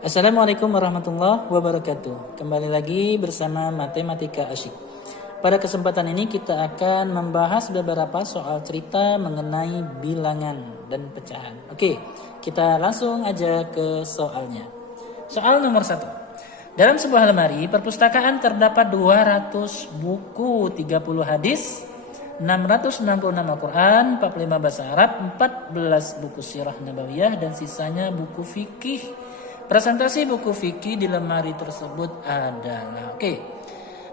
Assalamualaikum warahmatullahi wabarakatuh. Kembali lagi bersama Matematika Asyik. Pada kesempatan ini kita akan membahas beberapa soal cerita mengenai bilangan dan pecahan. Oke, kita langsung aja ke soalnya. Soal nomor 1. Dalam sebuah lemari perpustakaan terdapat 200 buku, 30 hadis, 666 Al-Quran, 45 bahasa Arab, 14 buku sirah nabawiyah, dan sisanya buku fikih. Presentasi buku fikih di lemari tersebut adalah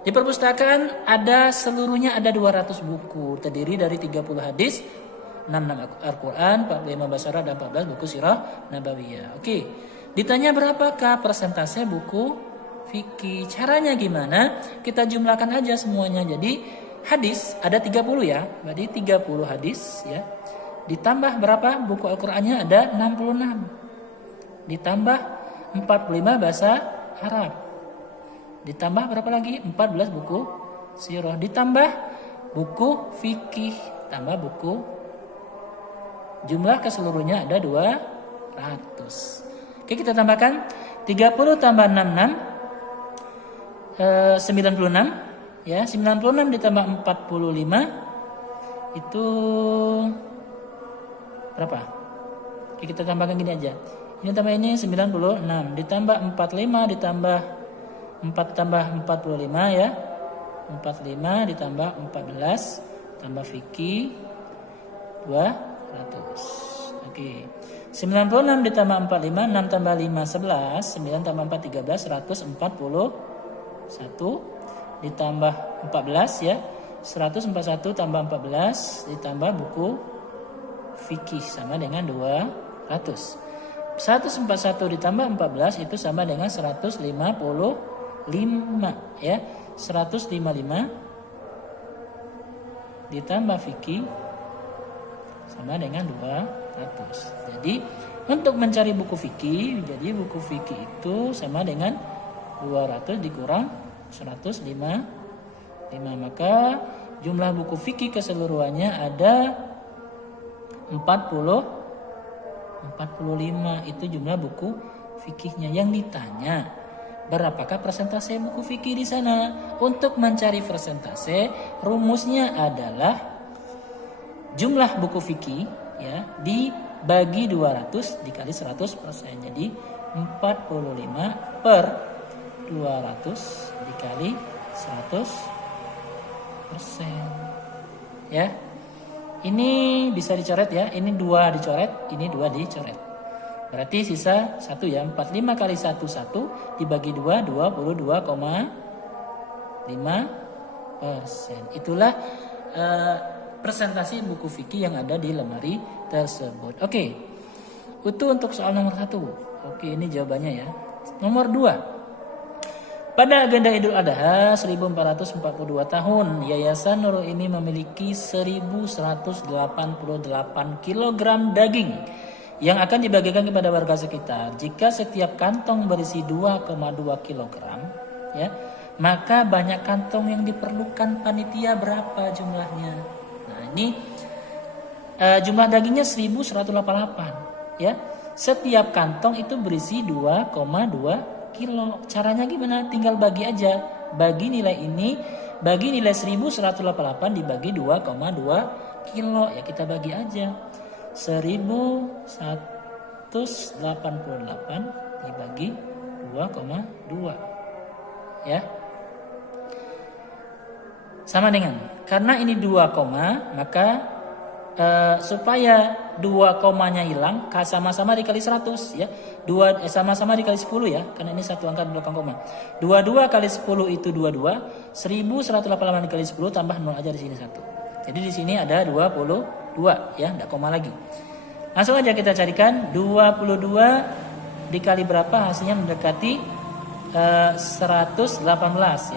di perpustakaan ada seluruhnya ada 200 buku, terdiri dari 30 hadis, 66 Al-Quran, 45 bahasa Arab, dan 14 buku sirah nabawiyah. Ditanya berapakah persentase buku fikih? Caranya gimana? Kita jumlahkan aja semuanya. Jadi hadis ada 30 ya, berarti 30 hadis ya. Ditambah berapa? Buku Al-Qurannya ada 66. Ditambah 45 bahasa Arab. Ditambah berapa lagi? 14 buku sirah. Ditambah buku fikih. Tambah buku. Jumlah keseluruhnya ada 200. Kita tambahkan 30 tambah 66 96 ya. 96 ditambah 45 itu berapa? Kita tambahkan gini aja. Ini tambah ini 96 ditambah 45 ditambah 4 tambah 45 ya. 45 ditambah 14 tambah fikih 200. 96 ditambah 45, 6 tambah 5 11, 9 tambah 4 13, 141 ditambah 14 ya. 141 tambah 14 ditambah buku fikih sama dengan 200. 141 ditambah 14 itu sama dengan 155 ya. 155 ditambah fikih sama dengan 200. Jadi untuk mencari buku fikih, jadi buku fikih itu sama dengan 200 dikurang 155, maka jumlah buku fikih keseluruhannya ada 45. Itu jumlah buku fikihnya. Yang ditanya berapakah persentase buku fikih di sana? Untuk mencari persentase, rumusnya adalah jumlah buku fikih ya dibagi 200 dikali 100%. Jadi 45 per 200 dikali 100% ya. Ini bisa dicoret ya. Ini 2 dicoret, ini 2 dicoret. Berarti sisa 1 ya. 45 kali 1 1 dibagi 2 22,5%. Itulah presentasi buku fikih yang ada di lemari tersebut. Itu untuk soal nomor 1. Ini jawabannya ya. Nomor 2. Pada agenda Idul Adha 1442 tahun, Yayasan Nurul ini memiliki 1188 kg daging yang akan dibagikan kepada warga sekitar. Jika setiap kantong berisi 2,2 kg ya, maka banyak kantong yang diperlukan panitia berapa jumlahnya? Nah, ini jumlah dagingnya 1188 ya. Setiap kantong itu berisi 2,2 kilo. Caranya gimana? Tinggal bagi aja. Bagi nilai ini, bagi nilai 1188 dibagi 2,2 kilo. Ya kita bagi aja. 1188 dibagi 2,2. Ya. Sama dengan, karena ini 2 koma, maka supaya 2 komanya hilang, sama-sama dikali 100 ya. Sama-sama dikali 10 ya, karena ini satu angka belakang koma. 22 kali 10 itu 22. 1188 dikali 10 tambah 0 aja di sini 1. Jadi di sini ada 22 ya, enggak koma lagi. Langsung aja kita carikan 22 dikali berapa, hasilnya mendekati 118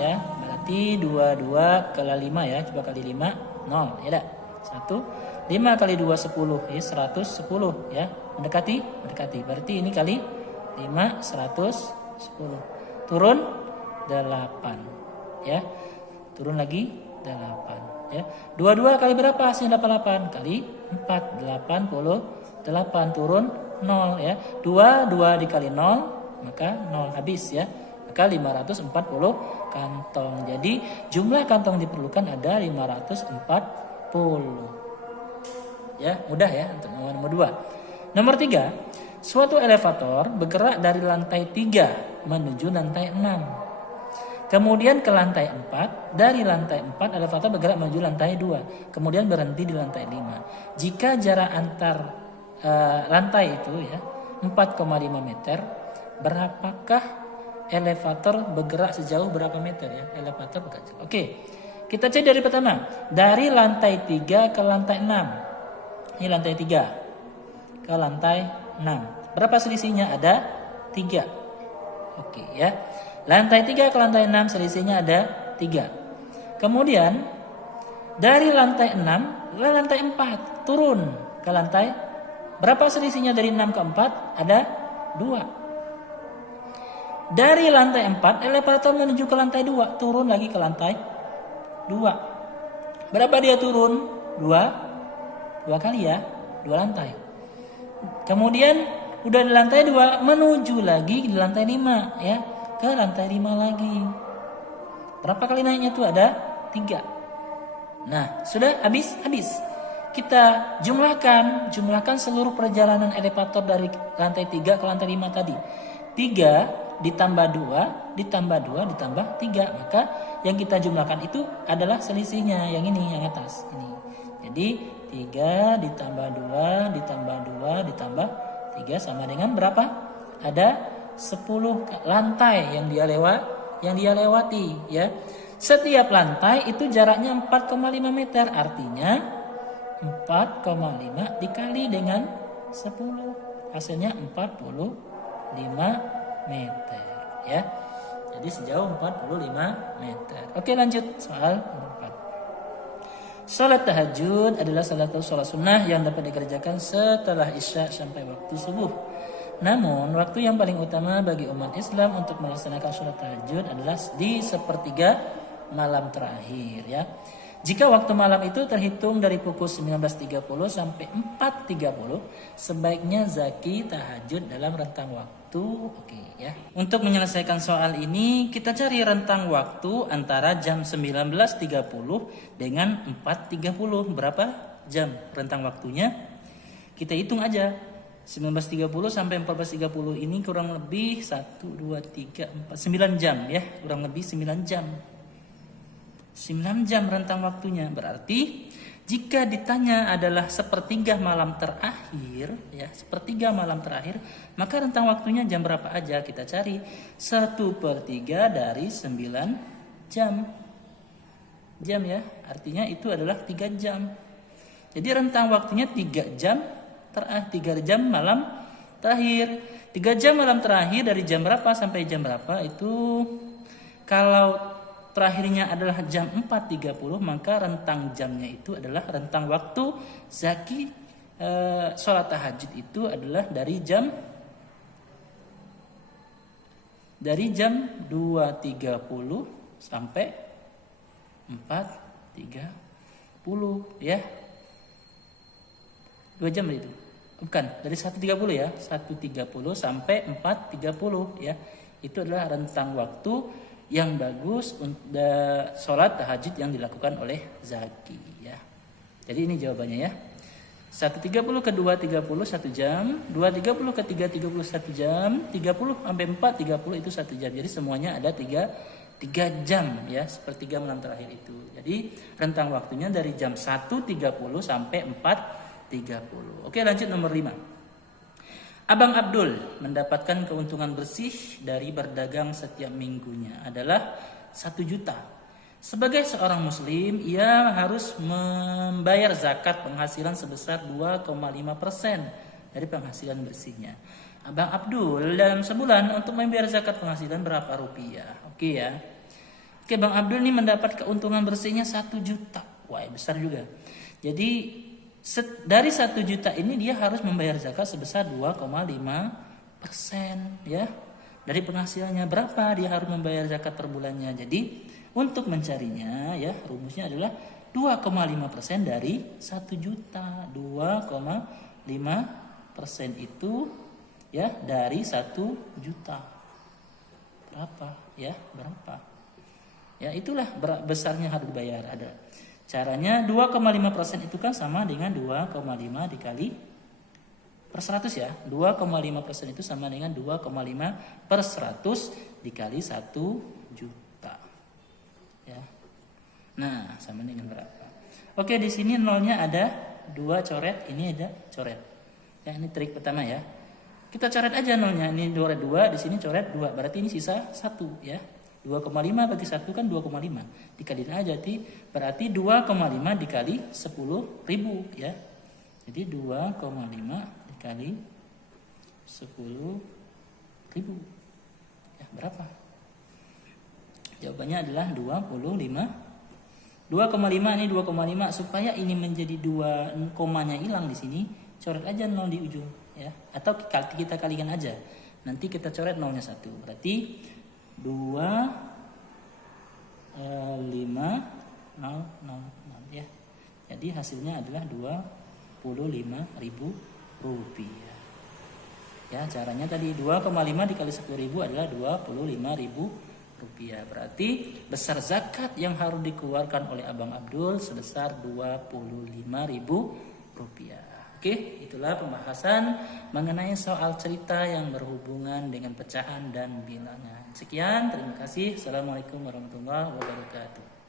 ya. Berarti 22 kali 5 ya, coba kali 5 0 ya dah. 1 5 kali 2 10 ya 110 ya. Mendekati. Berarti ini kali 5 110. Turun 8 ya. Turun lagi 8 ya. 22 kali berapa hasilnya? 88 kali 4 88 turun 0 ya. 2 dikali 0 maka 0 habis ya. Maka 540 kantong. Jadi jumlah kantong diperlukan ada 540. Ya, mudah ya untuk nomor 2. Nomor 3, suatu elevator bergerak dari lantai 3 menuju lantai 6. Kemudian ke lantai 4, dari lantai 4 elevator bergerak menuju lantai 2, kemudian berhenti di lantai 5. Jika jarak antar lantai itu ya 4,5 meter, berapakah elevator bergerak sejauh berapa meter ya? Elevator bergerak. Oke. Kita cek dari pertama. Dari lantai 3 ke lantai 6. Ini lantai 3 ke lantai 6. Berapa selisihnya? Ada 3. Oke ya. Lantai 3 ke lantai 6 selisihnya ada 3. Kemudian dari lantai 6 ke lantai 4 turun ke lantai. Berapa selisihnya dari 6 ke 4? Ada 2. Dari lantai 4 elevator menuju ke lantai 2, turun lagi ke lantai 2. Berapa dia turun? 2 kali ya, 2 lantai. Kemudian udah di lantai 2 menuju lagi di lantai 5 ya, ke lantai 5 lagi. Berapa kali naiknya tuh? Ada 3. Nah, sudah habis. Kita jumlahkan seluruh perjalanan elevator dari lantai 3 ke lantai 5 tadi. 3 ditambah 2 ditambah 2 ditambah 3, maka yang kita jumlahkan itu adalah selisihnya yang ini, yang atas ini. Jadi 3 ditambah 2 ditambah 2 ditambah 3 sama dengan berapa? Ada 10 lantai yang dia lewati ya. Setiap lantai itu jaraknya 4,5 meter, artinya 4,5 dikali dengan 10, hasilnya 45 meter ya. Jadi sejauh 45 meter. Oke, lanjut soal 4. Salat tahajud adalah salat sunnah yang dapat dikerjakan setelah isya sampai waktu subuh. Namun waktu yang paling utama bagi umat Islam untuk melaksanakan salat tahajud adalah di sepertiga malam terakhir ya. Jika waktu malam itu terhitung dari pukul 19.30 sampai 4.30, sebaiknya zaki tahajud dalam rentang waktu. Oke ya. Untuk menyelesaikan soal ini, kita cari rentang waktu antara jam 19.30 dengan 4.30. Berapa jam rentang waktunya? Kita hitung aja. 19.30 sampai 14.30 ini kurang lebih 1, 2, 3, 4, 9 jam ya. Kurang lebih 9 jam. 9 jam rentang waktunya. Berarti jika ditanya adalah sepertiga malam terakhir ya, sepertiga malam terakhir, maka rentang waktunya jam berapa aja? Kita cari 1/3 dari 9 jam ya, artinya itu adalah 3 jam. Jadi rentang waktunya 3 jam 3 jam malam terakhir. 3 jam malam terakhir dari jam berapa sampai jam berapa? Itu kalau terakhirnya adalah jam 4.30, maka rentang jamnya itu adalah rentang waktu zaki sholat tahajud itu adalah dari jam 2.30 sampai 4.30 ya. 2 jam itu. Bukan, dari 1.30 ya. 1.30 sampai 4.30 ya. Itu adalah rentang waktu yang bagus untuk sholat tahajud yang dilakukan oleh zaki ya. Jadi ini jawabannya ya. 1.30 ke 2.30 1 jam, 2.30 ke 3.30 1 jam, 30 sampai 4.30 itu 1 jam. Jadi semuanya ada 3 jam ya, sepertiga malam terakhir itu. Jadi rentang waktunya dari jam 1.30 sampai 4.30. Oke, lanjut nomor 5. Abang Abdul mendapatkan keuntungan bersih dari berdagang setiap minggunya adalah 1 juta. Sebagai seorang muslim, ia harus membayar zakat penghasilan sebesar 2,5% dari penghasilan bersihnya. Abang Abdul dalam sebulan untuk membayar zakat penghasilan berapa rupiah? Oke ya. Oke, Bang Abdul ini mendapat keuntungan bersihnya 1 juta. Wah, besar juga. Jadi dari 1 juta ini dia harus membayar zakat sebesar 2,5% ya. Dari penghasilannya berapa dia harus membayar zakat per bulannya. Jadi untuk mencarinya ya, rumusnya adalah 2,5% dari 1 juta. 2,5% itu ya dari 1 juta. Berapa? Ya, berapa? Ya, itulah besarnya harus dibayar. Ada caranya. 2,5% itu kan sama dengan 2,5 dikali per 100 ya. 2,5% itu sama dengan 2,5 per 100 dikali 1 juta. Ya. Nah, sama dengan berapa? Oke, di sini nolnya ada 2 coret, ini ada coret. Ya, ini trik pertama ya. Kita coret aja nolnya. Ini coret 2, di sini coret 2. Berarti ini sisa 1 ya. 2,5 bagi 1 kan 2,5. Dikaliin aja berarti 2,5 dikali 10.000 ya. Jadi 2,5 dikali 10.000. Ya, berapa? Jawabannya adalah 25. 2,5 ini 2,5 supaya ini menjadi 2 komanya hilang di sini, coret aja 0 di ujung ya. Atau kita kalikan aja. Nanti kita coret nolnya 1. Berarti 2,500 ya. Jadi hasilnya adalah 25.000 rupiah. Ya, caranya tadi 2,5 dikali 10.000 adalah 25.000 rupiah. Berarti besar zakat yang harus dikeluarkan oleh Abang Abdul sebesar 25.000 rupiah. Oke, itulah pembahasan mengenai soal cerita yang berhubungan dengan pecahan dan bilangan. Sekian, terima kasih. Assalamualaikum warahmatullahi wabarakatuh.